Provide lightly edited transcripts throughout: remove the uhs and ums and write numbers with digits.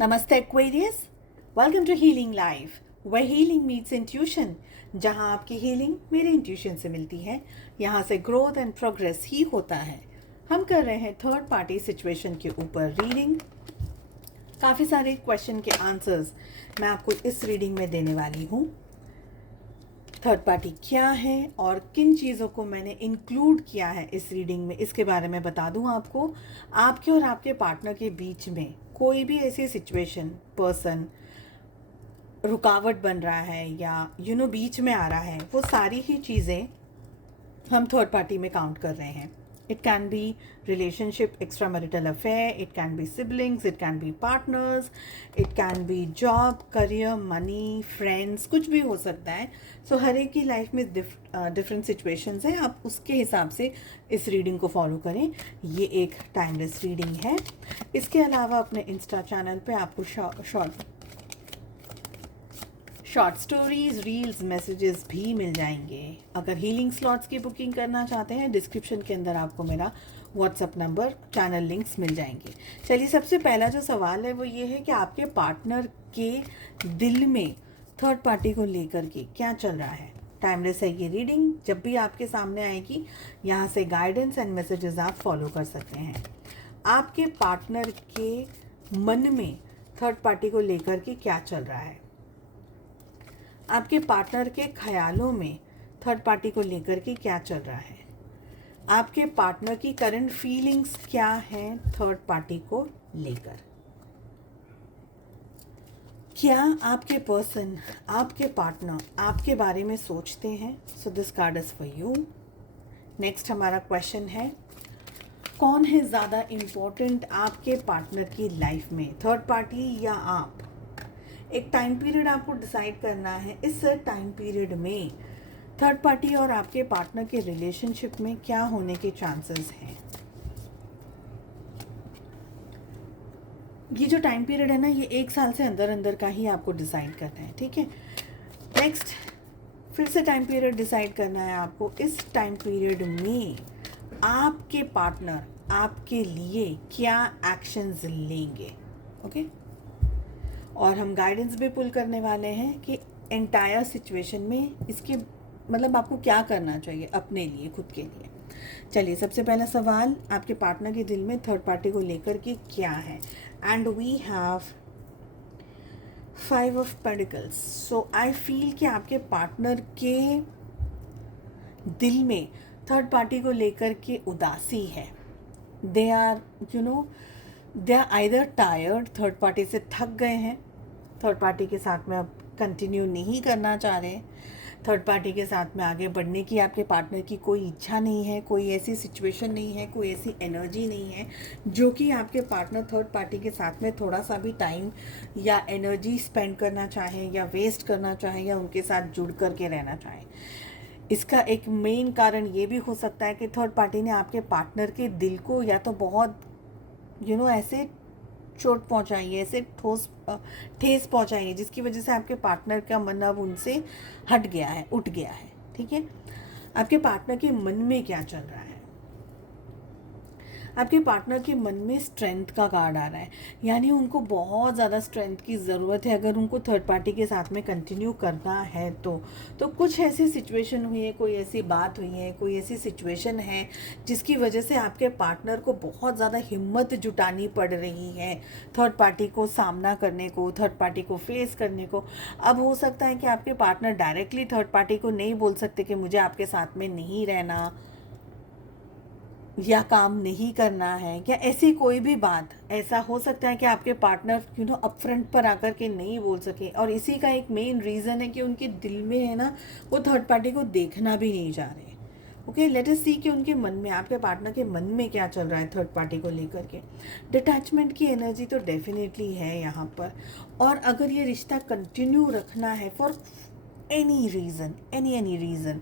नमस्ते Aquarius, welcome to healing life where healing meets intuition. जहां आपकी हीलिंग मेरे इंट्यूशन से मिलती है, यहां से ग्रोथ एंड प्रोग्रेस ही होता है। हम कर रहे हैं थर्ड पार्टी सिचुएशन के ऊपर रीडिंग। काफ़ी सारे क्वेश्चन के आंसर्स मैं आपको इस रीडिंग में देने वाली हूँ। थर्ड पार्टी क्या है और किन चीज़ों को मैंने इंक्लूड किया है इस रीडिंग में, इसके बारे में बता दूँ आपको। आपके और आपके पार्टनर के बीच में कोई भी ऐसी सिचुएशन, पर्सन रुकावट बन रहा है या बीच में आ रहा है, वो सारी ही चीज़ें हम थर्ड पार्टी में काउंट कर रहे हैं। It can be relationship, extra marital affair, it can be siblings, it can be partners, it can be job, career, money, friends, कुछ भी हो सकता है। सो हर एक की लाइफ में डिफरेंट सिचुएशंस हैं। आप उसके हिसाब से इस रीडिंग को फॉलो करें। ये एक टाइमलेस रीडिंग है। इसके अलावा अपने इंस्टा चैनल पे आपको शॉर्ट स्टोरीज, रील्स, मैसेजेस भी मिल जाएंगे। अगर हीलिंग स्लॉट्स की बुकिंग करना चाहते हैं, डिस्क्रिप्शन के अंदर आपको मेरा व्हाट्सएप नंबर, चैनल लिंक्स मिल जाएंगे। चलिए, सबसे पहला जो सवाल है वो ये है कि आपके पार्टनर के दिल में थर्ड पार्टी को लेकर के क्या चल रहा है। टाइमलेस है ये रीडिंग, जब भी आपके सामने आएगी यहाँ से गाइडेंस एंड मैसेजेस आप फॉलो कर सकते हैं। आपके पार्टनर के मन में थर्ड पार्टी को लेकर के क्या चल रहा है, आपके पार्टनर के ख्यालों में थर्ड पार्टी को लेकर के क्या चल रहा है, आपके पार्टनर की करंट फीलिंग्स क्या हैं थर्ड पार्टी को लेकर। क्या आपके पर्सन, आपके पार्टनर आपके बारे में सोचते हैं? So this card is for you. Next हमारा क्वेश्चन है, कौन है ज़्यादा इम्पोर्टेंट आपके पार्टनर की लाइफ में, थर्ड पार्टी या आप? एक टाइम पीरियड आपको डिसाइड करना है। इस टाइम पीरियड में थर्ड पार्टी और आपके पार्टनर के रिलेशनशिप में क्या होने के चांसेस हैं। ये जो टाइम पीरियड है ना, ये 1 साल से अंदर अंदर का ही आपको डिसाइड करना है, ठीक है। नेक्स्ट, फिर से टाइम पीरियड डिसाइड करना है आपको। इस टाइम पीरियड में आपके पार्टनर आपके लिए क्या एक्शंस लेंगे, ओके। और हम गाइडेंस भी पुल करने वाले हैं कि एंटायर सिचुएशन में इसके मतलब आपको क्या करना चाहिए अपने लिए, खुद के लिए। चलिए, सबसे पहला सवाल, आपके पार्टनर के दिल में थर्ड पार्टी को लेकर के क्या है। And we have 5 of pentacles. So I feel कि आपके पार्टनर के दिल में थर्ड पार्टी को लेकर के उदासी है। They are they are either tired, third party से थक गए हैं, थर्ड पार्टी के साथ में अब कंटिन्यू नहीं करना चाह रहे, थर्ड पार्टी के साथ में आगे बढ़ने की आपके पार्टनर की कोई इच्छा नहीं है, कोई ऐसी सिचुएशन नहीं है, कोई ऐसी एनर्जी नहीं है जो कि आपके पार्टनर थर्ड पार्टी के साथ में थोड़ा सा भी टाइम या एनर्जी स्पेंड करना चाहें या वेस्ट करना चाहें या उनके साथ जुड़ कर के रहना चाहें। इसका एक मेन कारण ये भी हो सकता है कि थर्ड पार्टी ने आपके पार्टनर के दिल को या तो बहुत ऐसे चोट पहुंचाई है, ऐसे ठेस पहुंचाई है, जिसकी वजह से आपके पार्टनर का मन अब उनसे हट गया है, उठ गया है, ठीक है। आपके पार्टनर के मन में क्या चल रहा है? आपके पार्टनर के मन में स्ट्रेंथ का कार्ड आ रहा है, यानी उनको बहुत ज़्यादा स्ट्रेंथ की ज़रूरत है अगर उनको थर्ड पार्टी के साथ में कंटिन्यू करना है तो कुछ ऐसी सिचुएशन हुई है, कोई ऐसी बात हुई है, कोई ऐसी सिचुएशन है जिसकी वजह से आपके पार्टनर को बहुत ज़्यादा हिम्मत जुटानी पड़ रही है थर्ड पार्टी को सामना करने को, थर्ड पार्टी को फेस करने को। अब हो सकता है कि आपके पार्टनर डायरेक्टली थर्ड पार्टी को नहीं बोल सकते कि मुझे आपके साथ में नहीं रहना या काम नहीं करना है, या ऐसी कोई भी बात। ऐसा हो सकता है कि आपके पार्टनर अपफ्रंट पर आकर के नहीं बोल सके, और इसी का एक मेन रीज़न है कि उनके दिल में है ना, वो थर्ड पार्टी को देखना भी नहीं चाह रहे। ओके, लेट अस सी कि उनके मन में, आपके पार्टनर के मन में क्या चल रहा है थर्ड पार्टी को लेकर के। डिटैचमेंट की एनर्जी तो डेफिनेटली है यहाँ पर, और अगर ये रिश्ता कंटिन्यू रखना है फॉर एनी रीज़न।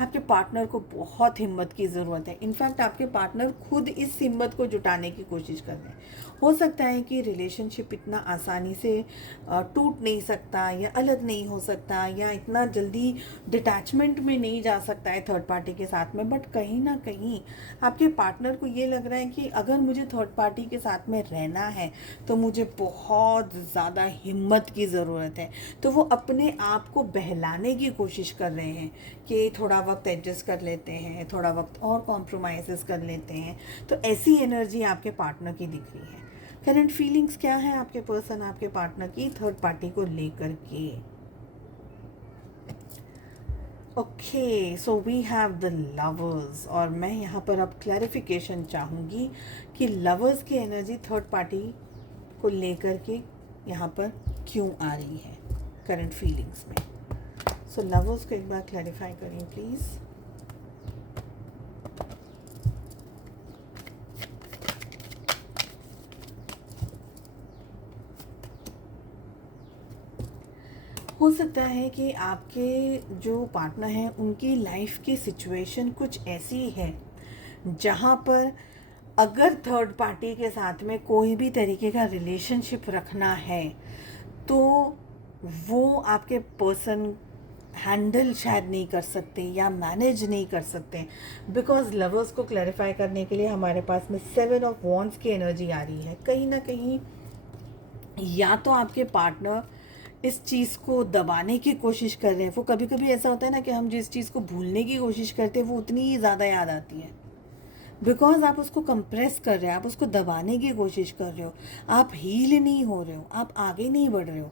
आपके पार्टनर को बहुत हिम्मत की ज़रूरत है। इनफैक्ट आपके पार्टनर खुद इस हिम्मत को जुटाने की कोशिश कर रहे हैं। हो सकता है कि रिलेशनशिप इतना आसानी से टूट नहीं सकता या अलग नहीं हो सकता या इतना जल्दी डिटैचमेंट में नहीं जा सकता है थर्ड पार्टी के साथ में, बट कहीं ना कहीं आपके पार्टनर को ये लग रहा है कि अगर मुझे थर्ड पार्टी के साथ में रहना है तो मुझे बहुत ज़्यादा हिम्मत की ज़रूरत है। तो वो अपने आप को बहलाने की कोशिश कर रहे हैं कि थोड़ा वक्त एडजस्ट कर लेते हैं, थोड़ा वक्त और कॉम्प्रोमाइज़ कर लेते हैं। तो ऐसी एनर्जी आपके पार्टनर की दिख रही है। करंट फीलिंग्स क्या है आपके पर्सन आपके पार्टनर की थर्ड पार्टी को लेकर के? Okay, so we have the lovers, और मैं यहाँ पर अब क्लैरिफिकेशन चाहूँगी कि लवर्स की एनर्जी थर्ड पार्टी को लेकर के यहाँ पर क्यों आ रही है करंट फीलिंग्स में। सो लवर्स को एक बार क्लैरिफाई करें प्लीज़। हो सकता है कि आपके जो पार्टनर हैं उनकी लाइफ की सिचुएशन कुछ ऐसी है जहाँ पर अगर थर्ड पार्टी के साथ में कोई भी तरीके का रिलेशनशिप रखना है तो वो आपके पर्सन हैंडल शायद नहीं कर सकते या मैनेज नहीं कर सकते। बिकॉज लवर्स को क्लैरिफाई करने के लिए हमारे पास में 7 ऑफ वॉन्ड्स की एनर्जी आ रही है। कहीं ना कहीं या तो आपके पार्टनर इस चीज़ को दबाने की कोशिश कर रहे हैं। वो कभी कभी ऐसा होता है ना कि हम जिस चीज़ को भूलने की कोशिश करते हैं वो उतनी ही ज़्यादा याद आती है, बिकॉज आप उसको कंप्रेस कर रहे हो, आप उसको दबाने की कोशिश कर रहे हो, आप हील नहीं हो रहे हो, आप आगे नहीं बढ़ रहे हो।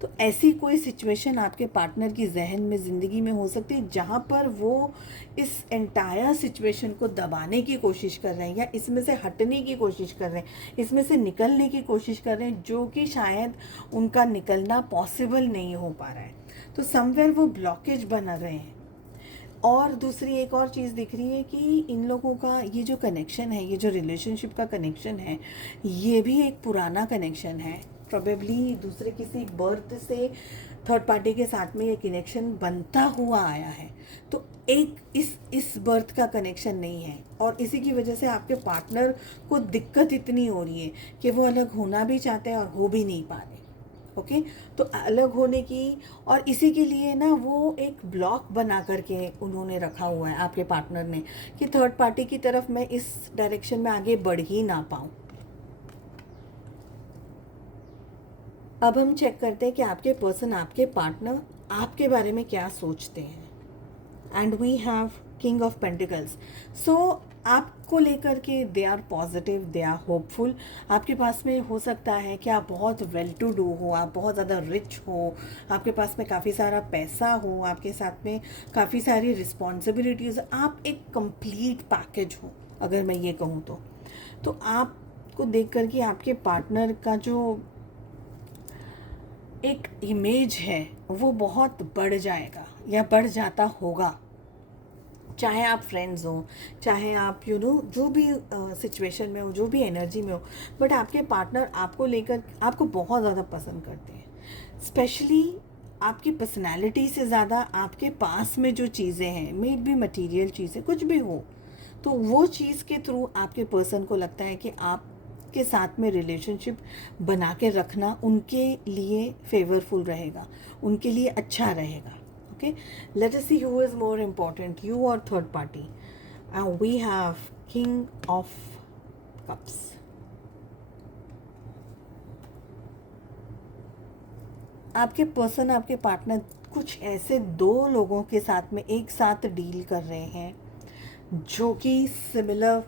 तो ऐसी कोई सिचुएशन आपके पार्टनर की जहन में ज़िंदगी में हो सकती है जहाँ पर वो इस एंटायर सिचुएशन को दबाने की कोशिश कर रहे हैं या इसमें से हटने की कोशिश कर रहे हैं, इसमें से निकलने की कोशिश कर रहे हैं, जो कि शायद उनका निकलना पॉसिबल नहीं हो पा रहा है। तो समवेयर वो ब्लॉकेज बना रहे हैं। और दूसरी एक और चीज़ दिख रही है कि इन लोगों का ये जो कनेक्शन है, ये जो रिलेशनशिप का कनेक्शन है, ये भी एक पुराना कनेक्शन है। प्रोबेबली दूसरे किसी बर्थ से थर्ड पार्टी के साथ में ये कनेक्शन बनता हुआ आया है। तो एक इस बर्थ का कनेक्शन नहीं है और इसी की वजह से आपके पार्टनर को दिक्कत इतनी हो रही है कि वो अलग होना भी चाहते हैं और हो भी नहीं पा रहे। ओके, तो अलग होने की और इसी के लिए ना वो एक ब्लॉक बना करके उन्होंने रखा हुआ है आपके पार्टनर ने कि थर्ड पार्टी की तरफ मैं इस डायरेक्शन में आगे बढ़ ही ना पाऊँ। अब हम चेक करते हैं कि आपके पर्सन आपके पार्टनर आपके बारे में क्या सोचते हैं। And we have king of pentacles. So आपको लेकर के they are positive, they are hopeful. आपके पास में हो सकता है कि आप बहुत वेल टू डू हो, आप बहुत ज़्यादा रिच हो, आपके पास में काफ़ी सारा पैसा हो, आपके साथ में काफ़ी सारी रिस्पॉन्सिबिलिटीज़, आप एक कंप्लीट पैकेज हो अगर मैं ये कहूँ तो आपको देख कर के आपके पार्टनर का जो एक इमेज है वो बहुत बढ़ जाएगा या बढ़ जाता होगा। चाहे आप फ्रेंड्स हो, चाहे आप जो भी सिचुएशन में हो, जो भी एनर्जी में हो, बट आपके पार्टनर आपको लेकर आपको बहुत ज़्यादा पसंद करते हैं। स्पेशली आपकी पर्सनैलिटी से ज़्यादा आपके पास में जो चीज़ें हैं, मे बी मटीरियल चीज़ें कुछ भी हो, तो वो चीज़ के थ्रू आपके पर्सन को लगता है कि आप के साथ में रिलेशनशिप बना के रखना उनके लिए फेवरफुल रहेगा, उनके लिए अच्छा रहेगा। Okay, let us see who is more important, you और third party. We have king of cups. आपके पर्सन आपके पार्टनर कुछ ऐसे दो लोगों के साथ में एक साथ डील कर रहे हैं जो कि सिमिलर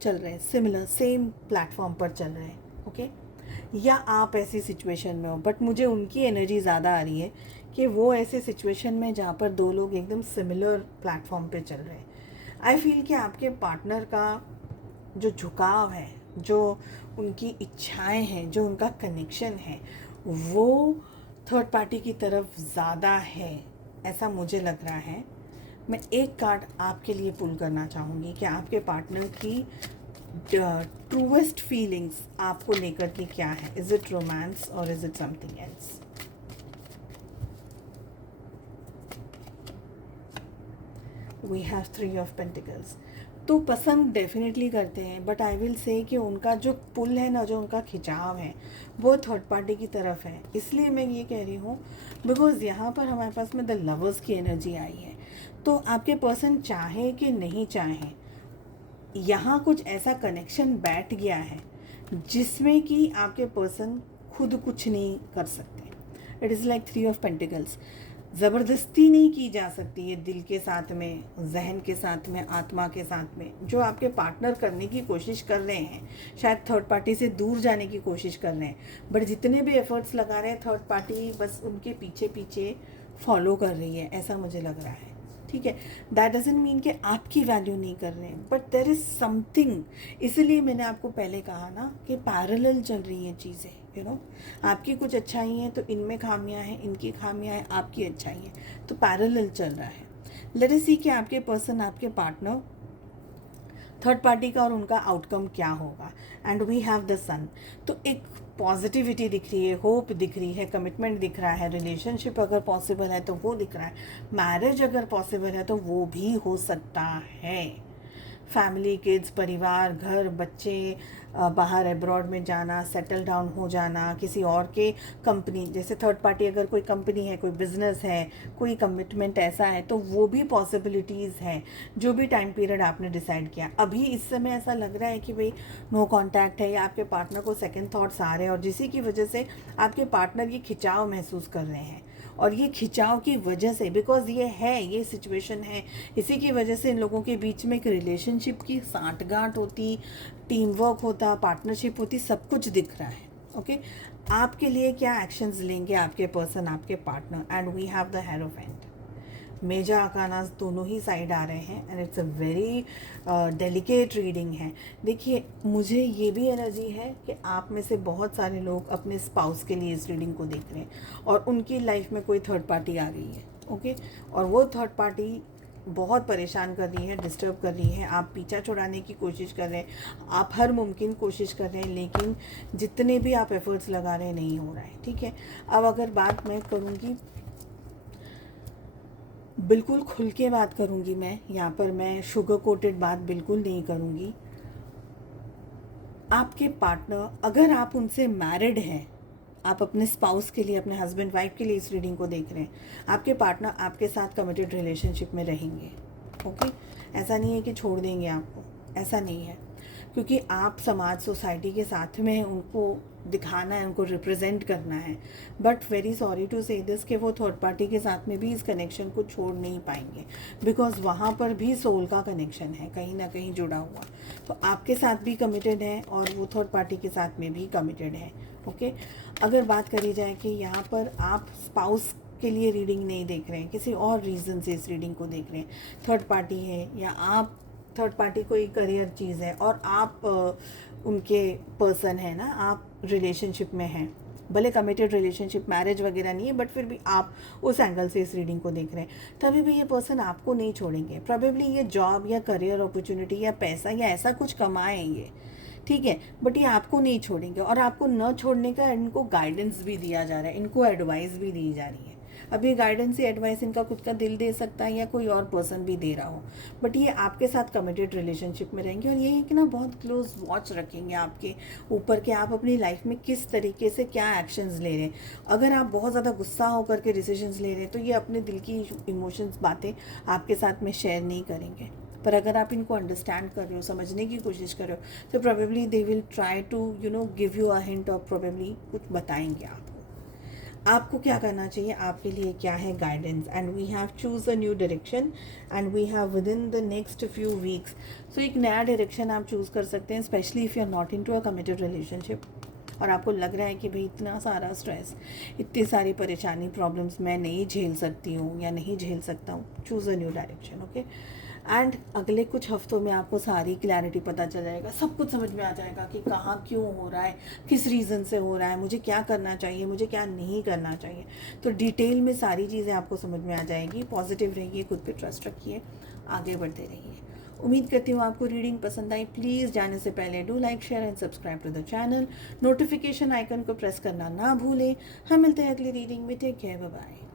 चल रहे हैं, सिमिलर सेम प्लेटफॉर्म पर चल रहे हैं। ओके, या आप ऐसी सिचुएशन में हो, बट मुझे उनकी एनर्जी ज़्यादा आ रही है कि वो ऐसे सिचुएशन में जहाँ पर दो लोग एकदम सिमिलर प्लेटफॉर्म पे चल रहे हैं। आई फील कि आपके पार्टनर का जो झुकाव है, जो उनकी इच्छाएं हैं, जो उनका कनेक्शन है, वो थर्ड पार्टी की तरफ ज़्यादा है, ऐसा मुझे लग रहा है। मैं एक कार्ड आपके लिए पुल करना चाहूँगी कि आपके पार्टनर की ट्रूएस्ट फीलिंग्स आपको लेकर के क्या है। इज़ इट रोमांस और is it something else? We have 3 of pentacles. तो पसंद डेफिनेटली करते हैं, बट आई विल से कि उनका जो पुल है ना, जो उनका खिंचाव है, वो थर्ड पार्टी की तरफ है। इसलिए मैं ये कह रही हूँ बिकॉज यहाँ पर हमारे पास में द लवर्स की एनर्जी आई है। तो आपके पर्सन चाहे कि नहीं चाहे, यहाँ कुछ ऐसा कनेक्शन बैठ गया है जिसमें कि आपके पर्सन खुद कुछ नहीं कर सकते। It is like 3 of pentacles. ज़बरदस्ती नहीं की जा सकती है दिल के साथ में, जहन के साथ में, आत्मा के साथ में। जो आपके पार्टनर करने की कोशिश कर रहे हैं, शायद थर्ड पार्टी से दूर जाने की कोशिश कर रहे हैं, बट जितने भी एफर्ट्स लगा रहे हैं थर्ड पार्टी बस उनके पीछे पीछे फॉलो कर रही है, ऐसा मुझे लग रहा है। ठीक है, दैट डजंट मीन कि आपकी वैल्यू नहीं कर रहे हैं, बट देयर इज़ समथिंग। इसलिए मैंने आपको पहले कहा ना कि पैरेलल चल रही हैं चीज़ें। यू नो, आपकी कुछ अच्छाई हैं तो इनमें खामियां हैं, इनकी खामियां हैं, आपकी अच्छाई हैं, तो पैरेलल चल रहा है। लेट अस सी कि आपके पर्सन, आपके पार्टनर, थर्ड पार्टी का और उनका आउटकम क्या होगा। एंड वी हैव द सन। तो एक पॉजिटिविटी दिख रही है, होप दिख रही है, कमिटमेंट दिख रहा है, रिलेशनशिप अगर पॉसिबल है तो वो दिख रहा है, मैरिज अगर पॉसिबल है तो वो भी हो सकता है। फैमिली, किड्स, परिवार, घर, बच्चे, बाहर अब्रॉड में जाना, सेटल डाउन हो जाना, किसी और के कंपनी, जैसे थर्ड पार्टी अगर कोई कंपनी है, कोई बिजनेस है, कोई कमिटमेंट ऐसा है, तो वो भी पॉसिबिलिटीज़ हैं। जो भी टाइम पीरियड आपने डिसाइड किया, अभी इस समय ऐसा लग रहा है कि भाई नो कांटेक्ट है, या आपके पार्टनर को सेकंड थॉट्स आ रहे हैं, और जिसी की वजह से आपके पार्टनर ये खिंचाव महसूस कर रहे हैं। और ये खिंचाव की वजह से, बिकॉज ये सिचुएशन है, इसी की वजह से इन लोगों के बीच में एक रिलेशनशिप की सांठगांठ होती, टीम वर्क होता, पार्टनरशिप होती, सब कुछ दिख रहा है। ओके, आपके लिए क्या एक्शंस लेंगे आपके पर्सन, आपके partner. And we have the hierophant. Major arcanas दोनों ही साइड आ रहे हैं, and it's a very delicate reading है। देखिए, मुझे ये भी एनर्जी है कि आप में से बहुत सारे लोग अपने स्पाउस के लिए इस रीडिंग को देख रहे हैं, और उनकी लाइफ में कोई थर्ड पार्टी आ गई है। ओके, और वो थर्ड पार्टी बहुत परेशान कर रही है, डिस्टर्ब कर रही है, आप पीछा छुड़ाने की कोशिश कर रहे हैं, आप हर मुमकिन कोशिश कर रहे हैं, लेकिन जितने भी आप एफर्ट्स लगा रहे हैं नहीं हो रहा है। ठीक है, अब अगर बात मैं करूँगी, बिल्कुल खुल के बात करूँगी मैं यहाँ पर, मैं शुगर कोटेड बात बिल्कुल नहीं करूँगी। आपके पार्टनर, अगर आप उनसे मैरिड हैं, आप अपने स्पाउस के लिए, अपने हस्बैंड वाइफ के लिए इस रीडिंग को देख रहे हैं, आपके पार्टनर आपके साथ कमिटेड रिलेशनशिप में रहेंगे। ओके, ऐसा नहीं है कि छोड़ देंगे आपको, ऐसा नहीं है, क्योंकि आप समाज, सोसाइटी के साथ में उनको दिखाना है, उनको रिप्रेजेंट करना है। बट वेरी सॉरी टू से दिस कि वो थर्ड पार्टी के साथ में भी इस कनेक्शन को छोड़ नहीं पाएंगे, बिकॉज वहाँ पर भी सोल का कनेक्शन है, कहीं ना कहीं जुड़ा हुआ। तो आपके साथ भी कमिटेड है और वो थर्ड पार्टी के साथ में भी कमिटेड है। ओके, अगर बात करी जाए कि यहाँ पर आप स्पाउस के लिए रीडिंग नहीं देख रहे हैं, किसी और रीज़न से इस रीडिंग को देख रहे हैं, थर्ड पार्टी है या आप, थर्ड पार्टी कोई करियर चीज़ है और आप उनके पर्सन है ना, आप रिलेशनशिप में हैं, भले कमिटेड रिलेशनशिप, मैरिज वगैरह नहीं है, बट फिर भी आप उस एंगल से इस रीडिंग को देख रहे हैं, तभी भी ये पर्सन आपको नहीं छोड़ेंगे। प्रोबेबली ये जॉब या करियर अपॉर्चुनिटी या पैसा या ऐसा कुछ कमाएं ये, ठीक है, बट ये आपको नहीं छोड़ेंगे। और आपको न छोड़ने का इनको गाइडेंस भी दिया जा रहा है, इनको एडवाइस भी दी जा रही है। अब ये गाइडेंस या एडवाइस इनका खुद का दिल दे सकता है या कोई और पर्सन भी दे रहा हो, बट ये आपके साथ कमिटेड रिलेशनशिप में रहेंगे, और ये है कि ना बहुत क्लोज वॉच रखेंगे आपके ऊपर कि आप अपनी लाइफ में किस तरीके से क्या एक्शंस ले रहे हैं। अगर आप बहुत ज़्यादा गुस्सा होकर के डिसीजंस ले रहे हैं तो ये अपने दिल की इमोशंस, बातें आपके साथ में शेयर नहीं करेंगे। पर अगर आप इनको अंडरस्टैंड कर रहे हो, समझने की कोशिश कर रहे हो, तो probably they will try to give you a hint, और प्रोबेबली कुछ बताएंगे आपको क्या करना चाहिए, आपके लिए क्या है guidance. And we have choose a new direction, and we have within the next few weeks. So एक नया डायरेक्शन आप चूज़ कर सकते हैं, specially if you are not into a committed relationship, और आपको लग रहा है कि भाई इतना सारा स्ट्रेस, इतनी सारी परेशानी, प्रॉब्लम्स मैं नहीं झेल सकती हूँ या नहीं झेल सकता हूँ, choose a new direction. Okay, and अगले कुछ हफ्तों में आपको सारी क्लैरिटी पता चल जाएगा, सब कुछ समझ में आ जाएगा कि कहाँ क्यों हो रहा है, किस रीज़न से हो रहा है, मुझे क्या करना चाहिए, मुझे क्या नहीं करना चाहिए। तो डिटेल में सारी चीज़ें आपको समझ में आ जाएगी। पॉजिटिव रहिए, खुद पे ट्रस्ट रखिए, आगे बढ़ते रहिए। उम्मीद करती हूँ आपको रीडिंग पसंद आई। प्लीज़ जाने से पहले do like, share and subscribe to the channel. Notification icon को प्रेस करना ना भूलें। हम मिलते हैं अगली रीडिंग में। Take care, bye bye.